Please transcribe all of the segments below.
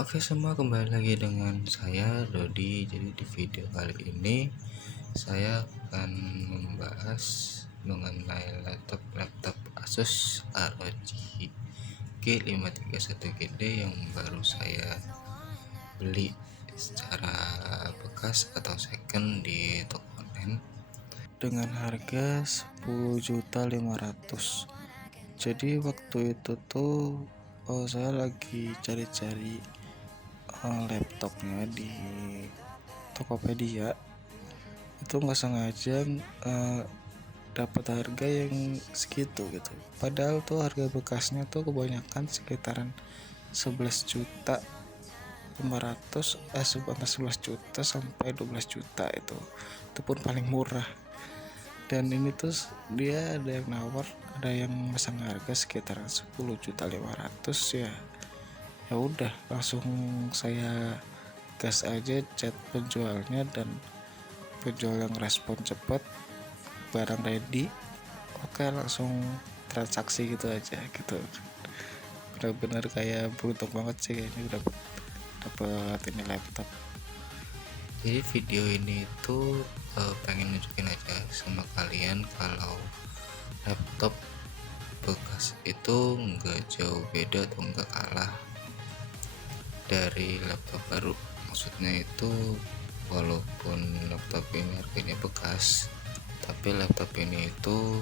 Oke semua, kembali lagi dengan saya Dodi. Jadi di video kali ini saya akan membahas mengenai laptop Asus ROG G531GD yang baru saya beli secara bekas atau second di toko online dengan harga 10.500.000. Jadi waktu itu tuh saya lagi cari-cari laptopnya di Tokopedia. Itu nggak sengaja dapat harga yang segitu gitu, padahal tuh harga bekasnya tuh kebanyakan sekitaran 11.500.000, antara 11 juta sampai 12 juta. Itu pun paling murah. Dan ini tuh dia ada yang nawar, ada yang masang harga sekitaran 10.500.000. Ya udah, langsung saya gas aja chat penjualnya, dan penjual yang respon cepat, barang ready, oke, langsung transaksi gitu aja gitu. Benar-benar kayak beruntung banget sih kayaknya udah dapat ini laptop. Jadi video ini tuh pengen nunjukin aja sama kalian kalau laptop bekas itu nggak jauh beda atau nggak kalah dari laptop baru. Maksudnya itu walaupun laptop ini harganya bekas, tapi laptop ini itu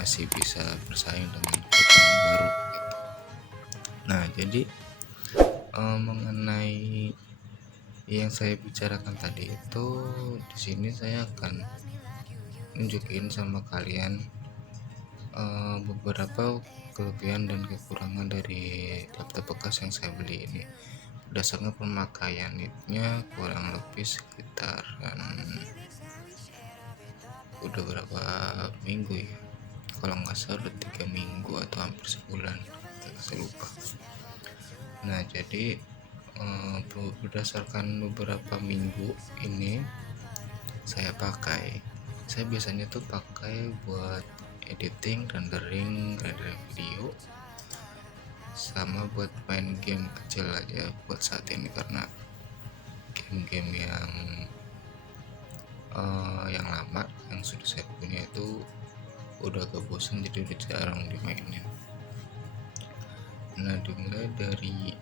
masih bisa bersaing dengan laptop yang baru gitu. Nah, jadi mengenai yang saya bicarakan tadi itu, di sini saya akan nunjukin sama kalian beberapa kelebihan dan kekurangan dari laptop bekas yang saya beli ini. Berdasarkan pemakaiannya kurang lebih sekitaran udah berapa minggu ya, kalau nggak salah udah 3 minggu atau hampir sebulan, saya lupa. Nah, jadi berdasarkan beberapa minggu ini saya biasanya tuh pakai buat editing, rendering video, sama buat main game kecil aja buat saat ini, karena game-game yang lama yang sudah saya punya itu udah agak bosan, jadi udah jarang dimainin. Nah, dimulai dari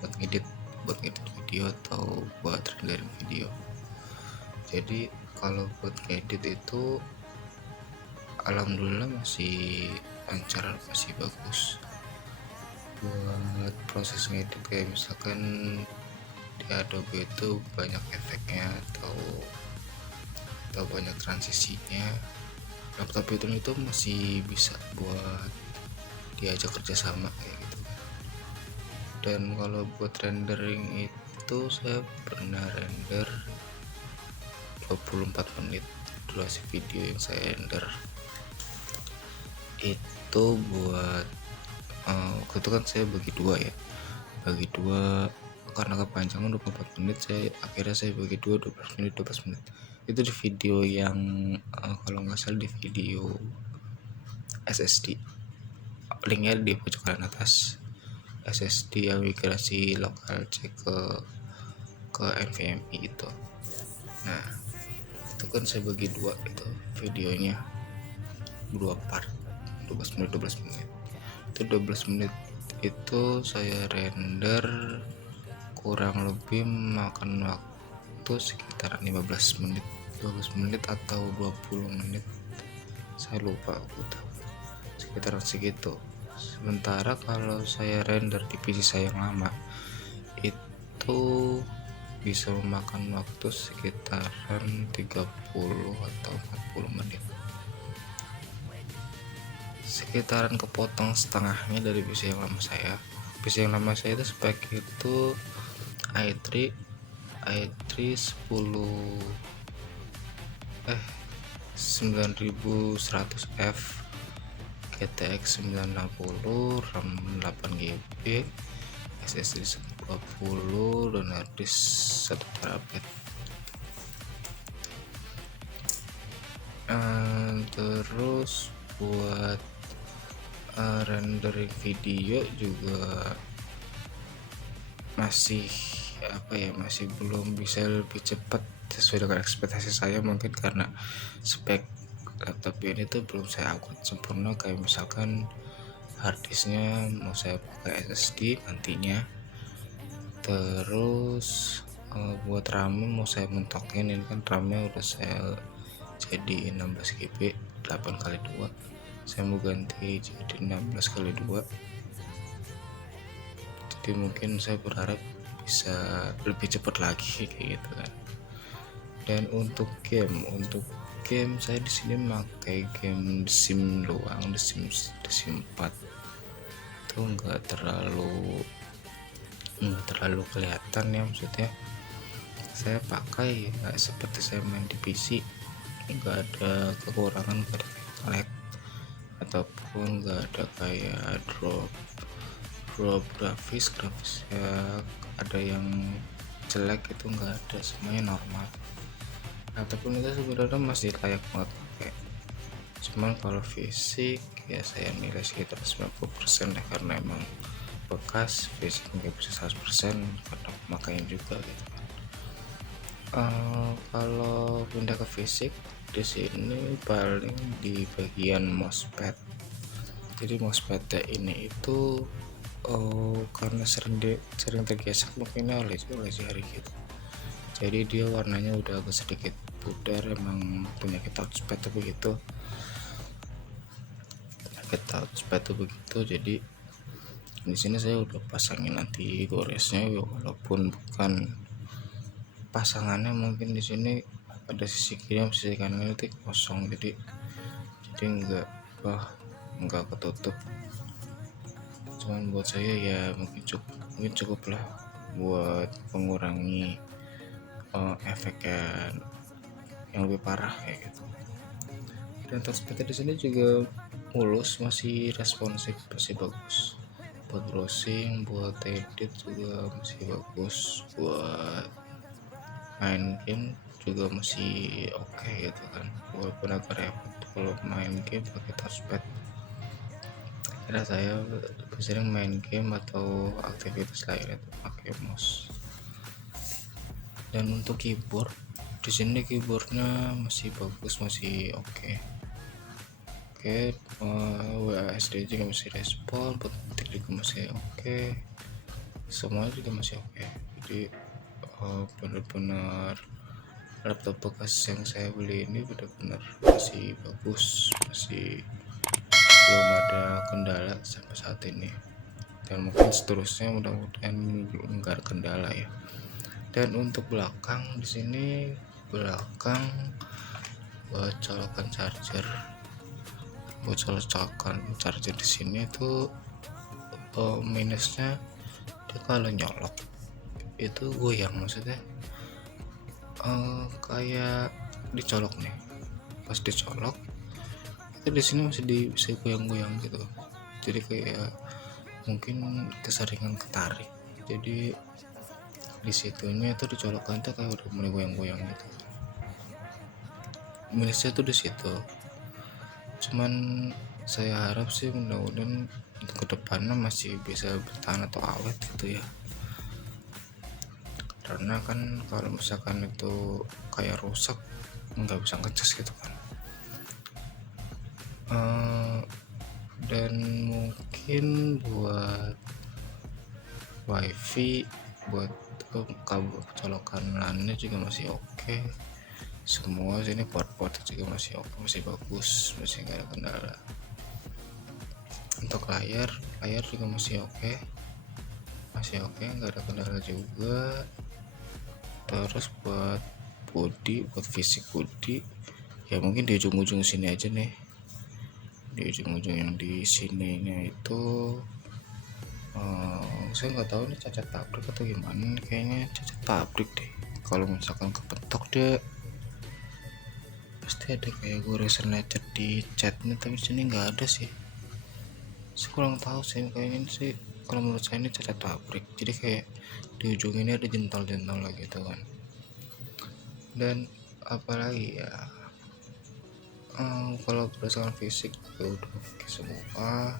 buat ngedit video atau buat rendering video. Jadi kalau buat ngedit itu alhamdulillah masih lancar, masih bagus. Buat proses ngedit kayak misalkan di Adobe itu banyak efeknya atau banyak transisinya, laptop itu masih bisa buat diajak kerjasama kayak gitu. Dan kalau buat rendering itu saya pernah render 24 menit durasi video yang saya render itu. Buat waktu itu kan saya bagi dua karena kepanjangan 24 menit, akhirnya saya bagi 12 menit. Itu di video yang kalau nggak salah di video SSD, linknya di pojok kanan atas. SSD yang migrasi lokal C ke NVMe itu. Nah, itu kan saya bagi dua itu videonya, dua part, 12 menit. Itu 12 menit itu saya render kurang lebih makan waktu sekitar 15 menit, 12 menit atau 20 menit, saya lupa gitu, sekitaran segitu. Sementara kalau saya render di PC saya yang lama itu bisa memakan waktu sekitaran 30 atau 40 menit, sekitaran kepotong setengahnya dari PC yang lama saya. PC yang lama saya itu spek itu i3 9100F, GTX 960, RAM 8GB, SSD 120, dan harddisk 1 TB. Terus buat rendering video juga masih masih belum bisa lebih cepat sesuai dengan ekspektasi saya, mungkin karena spek laptop ini tuh belum saya upgrade sempurna. Kayak misalkan harddisknya mau saya pakai SSD nantinya, terus buat RAM mau saya mentokin. Ini kan RAM-nya udah saya jadi 16 GB 8x2, saya mau ganti jadi 16x2. Jadi mungkin saya berharap bisa lebih cepat lagi kayak gitu kan. Dan untuk game saya di sini pakai game The Sims doang, The Sims 4 itu nggak terlalu kelihatan ya, maksudnya saya pakai nggak seperti saya main di PC, nggak ada kekurangan, nggak ada lag ataupun nggak ada kayak drop grafisnya ada yang jelek, itu nggak ada, semuanya normal. Ataupun itu sebenarnya masih layak banget pakai. Cuman kalau fisik ya saya nilai sekitar 90% deh, karena emang bekas, fisik nggak bisa 100% karena makanya juga gitu. Kalau pindah ke fisik di sini paling di bagian mousepad. Jadi mousepad ini itu karena sering tergesek mungkin oleh jari gitu, jadi dia warnanya udah agak sedikit pudar. Emang penyakit touchpad tuh begitu, jadi di sini saya udah pasangin anti goresnya, walaupun bukan pasangannya, mungkin di sini ada sisi kiri sisi kanan itu kosong, jadi enggak ketutup. Cuman buat saya ya mungkin cukup lah buat mengurangi efek yang lebih parah kayak gitu. Dan touchpad di sini juga mulus, masih responsif, masih bagus buat browsing, buat edit juga masih bagus, buat main game juga masih oke gitu kan, walaupun agak repot kalau main game pakai touchpad. Karena saya lebih sering main game atau aktivitas lain itu pakai mouse. Dan untuk keyboard di sini, keyboardnya masih bagus, masih oke. WASD juga masih respon, ketik juga masih oke, semua juga masih oke. Jadi benar-benar laptop bekas yang saya beli ini benar-benar masih bagus, masih belum ada kendala sampai saat ini, dan mungkin seterusnya mudah-mudahan enggak ada kendala ya. Dan untuk belakang di sini, belakang buat colokan charger di sini tuh minusnya dia kalau nyolok itu goyang, maksudnya kayak dicolok nih, pas dicolok itu di sini masih bisa goyang-goyang gitu. Jadi kayak mungkin keseringan ketarik, jadi di situnya itu dicolokan tuh kayak udah mulai goyang-goyang gitu. Minusnya tuh di situ. Cuman saya harap sih mudah-mudahan untuk kedepannya masih bisa bertahan atau awet gitu ya, karena kan kalau misalkan itu kayak rusak nggak bisa ngecas gitu kan. Dan mungkin buat wifi, buat kabel colokan LAN-nya juga masih oke. Semua sini port juga masih oke, masih bagus, masih nggak ada kendala. Untuk layar juga masih oke, nggak ada kendala juga. Terus buat fisik body ya mungkin di ujung-ujung sini aja nih, di ujung-ujung yang di sininya itu saya nggak tahu ini cacat pabrik atau gimana, kayaknya cacat pabrik deh. Kalau misalkan kepentok dia pasti ada kayak goresan lecet di catnya, tapi sini nggak ada sih. Saya kurang tahu sih, kayaknya sih kalau menurut saya ini cacat pabrik, jadi kayak di ujung ini ada jentol-jentol lagi gitu kan. Dan apalagi ya, kalau berdasarkan fisik juga udah oke semua.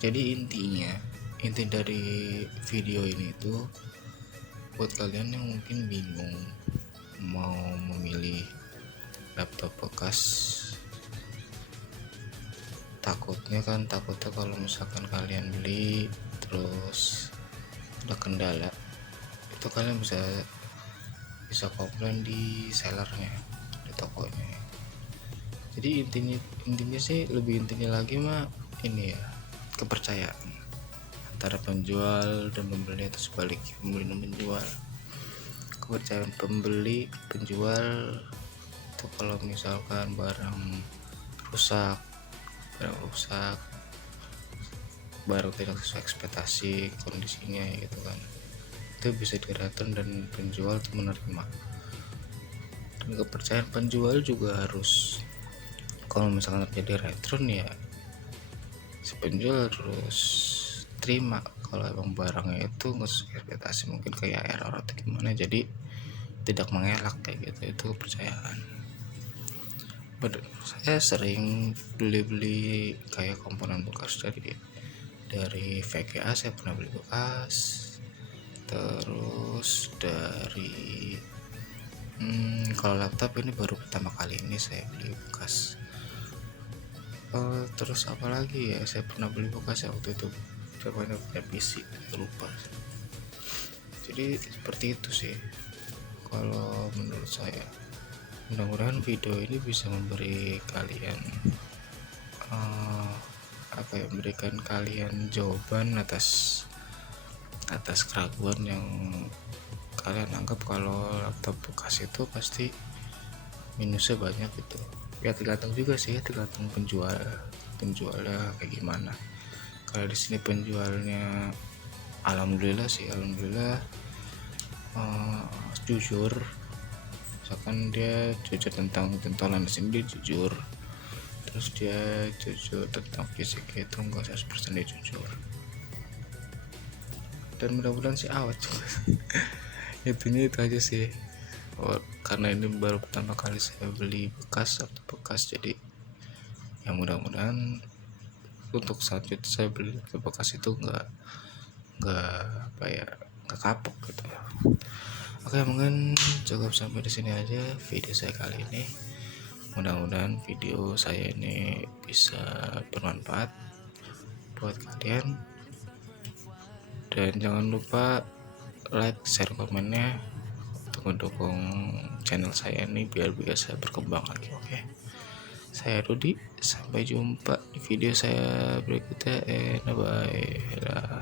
Jadi intinya inti dari video ini itu buat kalian yang mungkin bingung mau memilih laptop bekas, takutnya kalau misalkan kalian beli terus ada kendala, itu kalian bisa komplain di sellernya, di tokonya. Jadi intinya sih, lebih intinya lagi mah ini ya, kepercayaan antara penjual dan pembeli, atau sebaliknya pembeli dan penjual. Kepercayaan pembeli penjual itu kalau misalkan barang rusak, barang tidak sesuai ekspektasi kondisinya gitu kan, itu bisa direturn dan penjual itu menerima. Dan kepercayaan penjual juga harus, kalau misalkan terjadi return ya si penjual harus terima kalau emang barangnya itu nggak sesuai ekspektasi, mungkin kayak error atau gimana, jadi tidak mengelak kayak gitu. Itu kepercayaan. Saya sering beli kayak komponen bekas dari VGA. Saya pernah beli bekas, terus dari kalau laptop ini baru pertama kali ini saya beli bekas. Terus apalagi ya, saya pernah beli bekas ya waktu itu, coba punya PC, lupa. Jadi seperti itu sih kalau menurut saya. Mudah-mudahan video ini bisa memberi kalian memberikan kalian jawaban atas keraguan yang kalian anggap kalau laptop bekas itu pasti minusnya banyak gitu. Ya tergantung juga sih, tergantung penjualnya kayak gimana. Kalau di sini penjualnya alhamdulillah jujur, misalkan dia jujur tentang pentolan di sini, dia jujur, terus dia jujur tentang fisik itu enggak 100% dia jujur, dan mudah-mudahan sih awet juga. Intinya itu aja sih. Karena ini baru pertama kali saya beli bekas, jadi ya mudah-mudahan untuk selanjutnya saya beli bekas itu nggak kapok gitu. Oke, mungkin cukup sampai di sini aja video saya kali ini. Mudah-mudahan video saya ini bisa bermanfaat buat kalian, dan jangan lupa like, share, komennya untuk mendukung channel saya ini biar bisa berkembang lagi. Oke, saya Rudi, sampai jumpa di video saya berikutnya. Bye.